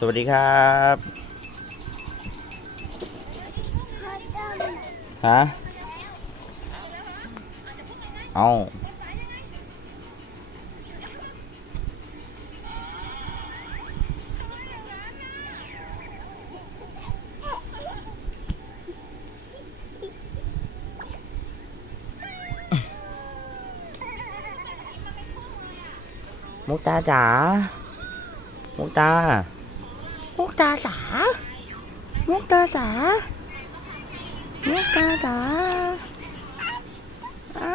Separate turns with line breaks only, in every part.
สวัสดีครับฮะเอามุกตาจ๋ามุกตา ตาจ๋ามุกตาจ๋ามุกตาจ๋าอ่า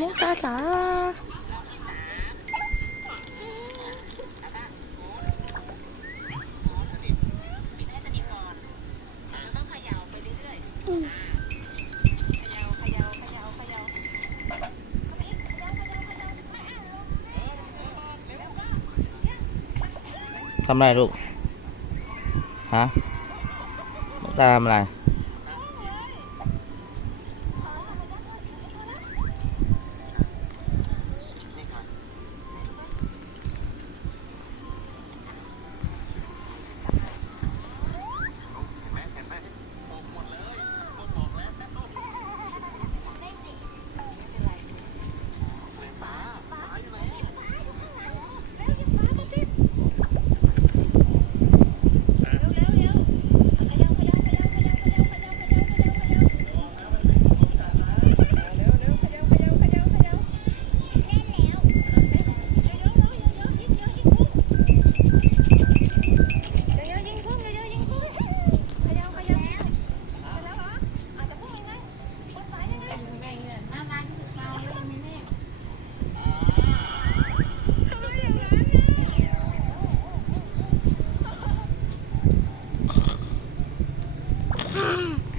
มุกตาจ๋าทำไรลูก ฮะมุกตาทำอะไร
ของเรารทำอะ
ไร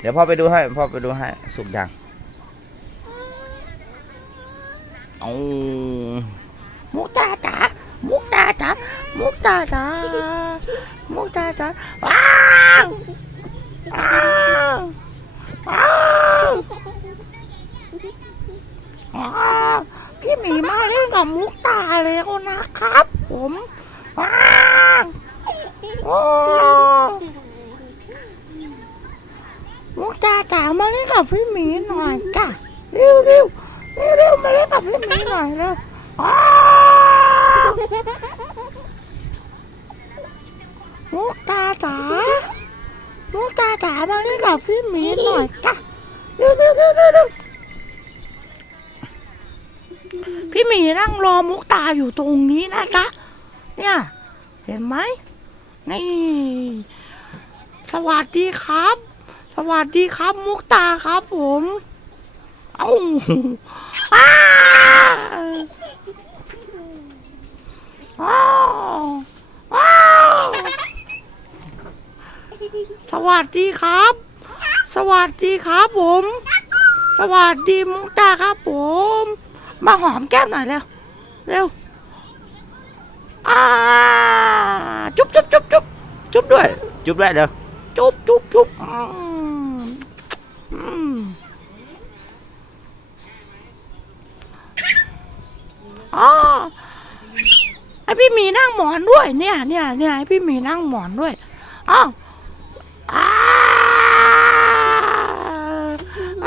เดี๋ยวพ่อไปดูให้พ่อไปดูให้สุกยังเอามุกตาจ๋ามุกตาจ๋ามุกตาจ๋ามุกตาจ๋าว้าวว้าวว้าวว้าวพี่หมีมาเล่นกับมุกตาแล้วนะครับผมว้าวโอ้ มุกตาจ๋ามาเล่นกับพี่หมีหน่อยจ้ะเร็วเร็วเร็วเร็วมาเล่นกั บพี่หมีหน่อยเร็วอ้าวมุกตาจ๋ามุกตาจ๋ามาเล่นกับพี่หมีหน่อยจ้ะเร็วเร็วเร็วเร็วพี่หมีนั่งรอมุกตาอยู่ตรงนี้นะจ๊ะเนี่ย เห็นไหมนี่สวัสดีครับ สวัสดีครับ มุกตาครับผม เอา้า สวัสดีครับ สวัสดีครับผม สวัสดีมุกตาครับผม มาหอมแก้มหน่อยเร็ว เร็วอ่าจุ๊บจุ๊บจุ๊บจุ๊บจุ๊บด้วย จุ๊บด้วยเดี๋ยวจุ๊บจุ๊บจุ๊บอืม อ๋อไอพี่หมีนั่งหมอนด้วย เนี่ยเนี่ยเนี่ยไอพี่หมีนั่งหมอนด้วยออ้าวอ้า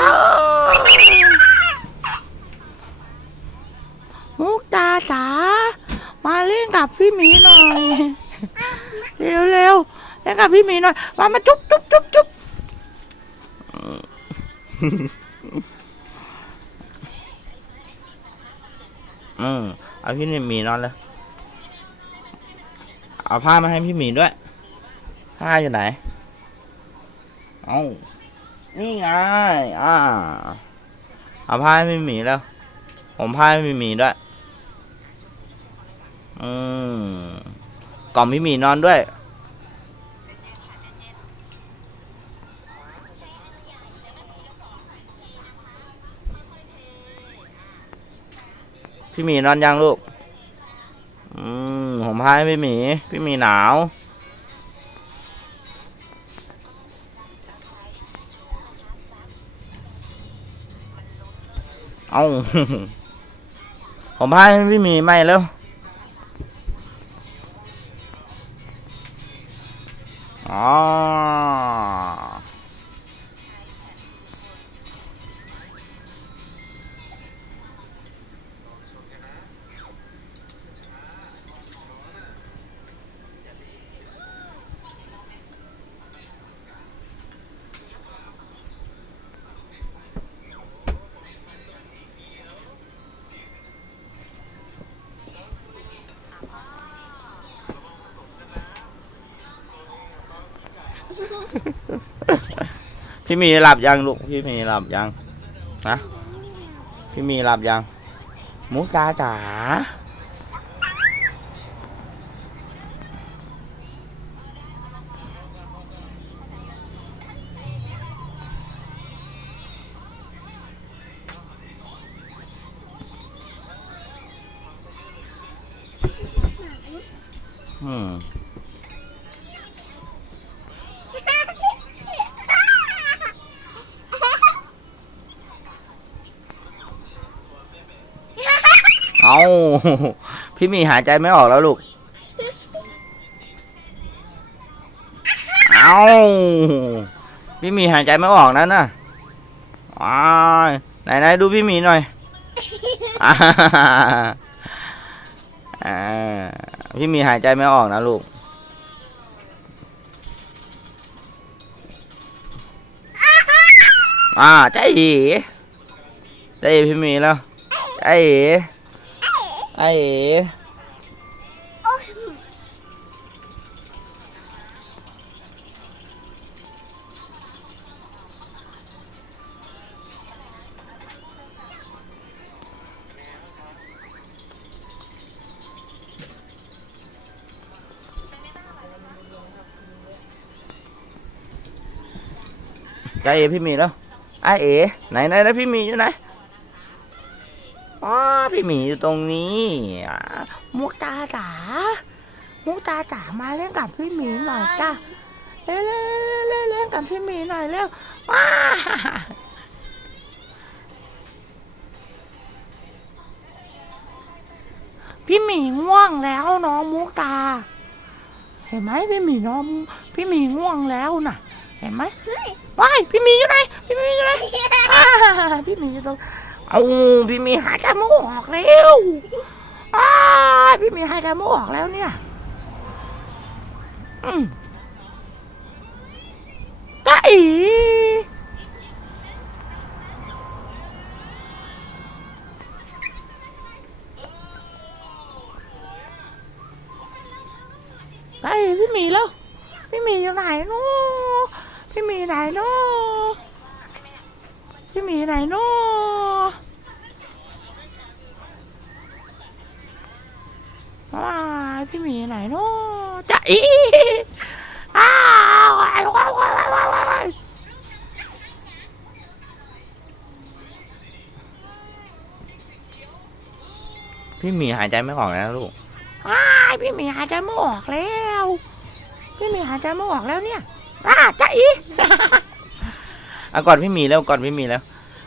วมุกตาจ๋ามาเล่นกับพี่หมีหน่อยเร็วเร็วเล่นกับพี่หมีหน่อยมามาจุ๊บจุ๊บจุ๊บจุ๊บ อืมเอาพี่หมีนอนเลย เอาผ้ามาให้พี่หมีด้วย ผ้าอยู่ไหน เอานี่ไง อ่า เอาผ้าให้พี่หมีแล้ว ผมผ้าให้พี่หมีด้วย อืมกล่อมพี่หมีนอนด้วย พี่หมีนอนยังลูก อืมผมพาให้พี่หมี พี่หมีหนาว เอาผมพาให้พี่หมีไม่แล้ว อ๋อ พี่มีหลับยังลูกพี่มีหลับยังนะพี่มีหลับยังมุกาจ๋าอืม เอาพี่หมีหายใจไม่ออกแล้วลูก เอาพี่หมีหายใจไม่ออกนั่นน่ะอ้ายไหนไหนดูพี่หมีหน่อยอ่าอ่าพี่หมีหายใจไม่ออกนะลูกอ่าใจอีใจอีพี่หมีแล้วใจอี ไอ้เอ๋ใจพี่มีแล้วไอ้เอ๋ไหนไหนไหนพี่มีอยู่ไหนอ๋อ พี่หมีอยู่ตรงนี้อ่ามุกตาจ๋ามุกตาจ๋ามาเล่นกับพี่หมีหน่อยจ้าเล่นเล่นเล่นเล่นกับพี่หมีหน่อยเร็วว้าพี่หมีง่วงแล้วน้องมุกตา เห็นไหมพี่หมีน้องพี่หมีง่วงแล้วน่ะ เห็นไหมว้ายพี่หมีอยู่ไหนพี่หมีอยู่ไหนอ่าพี่หมีอยู่ตรง เอาพี่มีหายใจไม่ออกแล้วอ้าพี่มีหายใจไม่ออกแล้วเนี่ยอืมตาอีตาอีพี่มีแล้ว พี่มีอยู่ไหนนู้พี่มีไหนนู้พี่มีไหนนู้ ว้ายพี่หมีไหนนู้จะอีอ้าวว้ายว้ายว้ายว้ายว้ายว้ายพี่หมีหายใจไม่ออกแล้วลูกว้ายพี่หมีหายใจไม่ออกแล้ว พี่หมีหายใจไม่ออกแล้วเนี่ยอ้าจะอีเอาก่อนพี่หมีแล้วก่อนพี่หมีแล้ว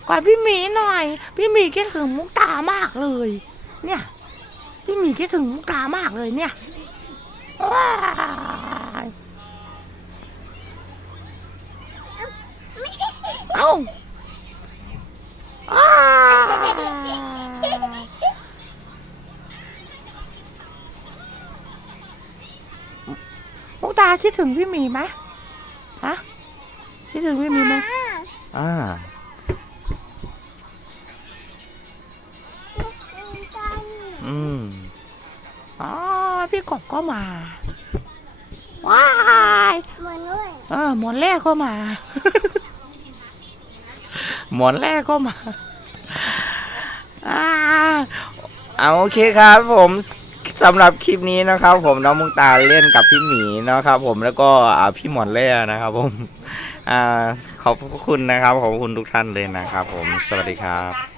ก่อนพี่หมีหน่อย พี่หมีคิดถึงมุกตามากเลย เนี่ย พี่หมีคิดถึงมุกตามากเลยเนี่ยเอ้าอ้าย
มุกตาคิดถึงพี่หมีไหมฮะคิดถึงพี่หมีไหมอ่าอืม อ๋อพี่กบก็มา ว้าย
เหมือนด้วย
เออหมอนแรกก็มา หมอนแรกก็มาอ่าเอาโอเคครับผมสำหรับคลิปนี้นะครับ ผมน้องมุกตาเล่นกับพี่หมีนะครับ ผมแล้วก็อ่าพี่หมอนแร่นะครับ ผมอ่าขอบพระคุณนะครับขอบคุณทุกท่านเลยนะครับ ผมสวัสดีครับ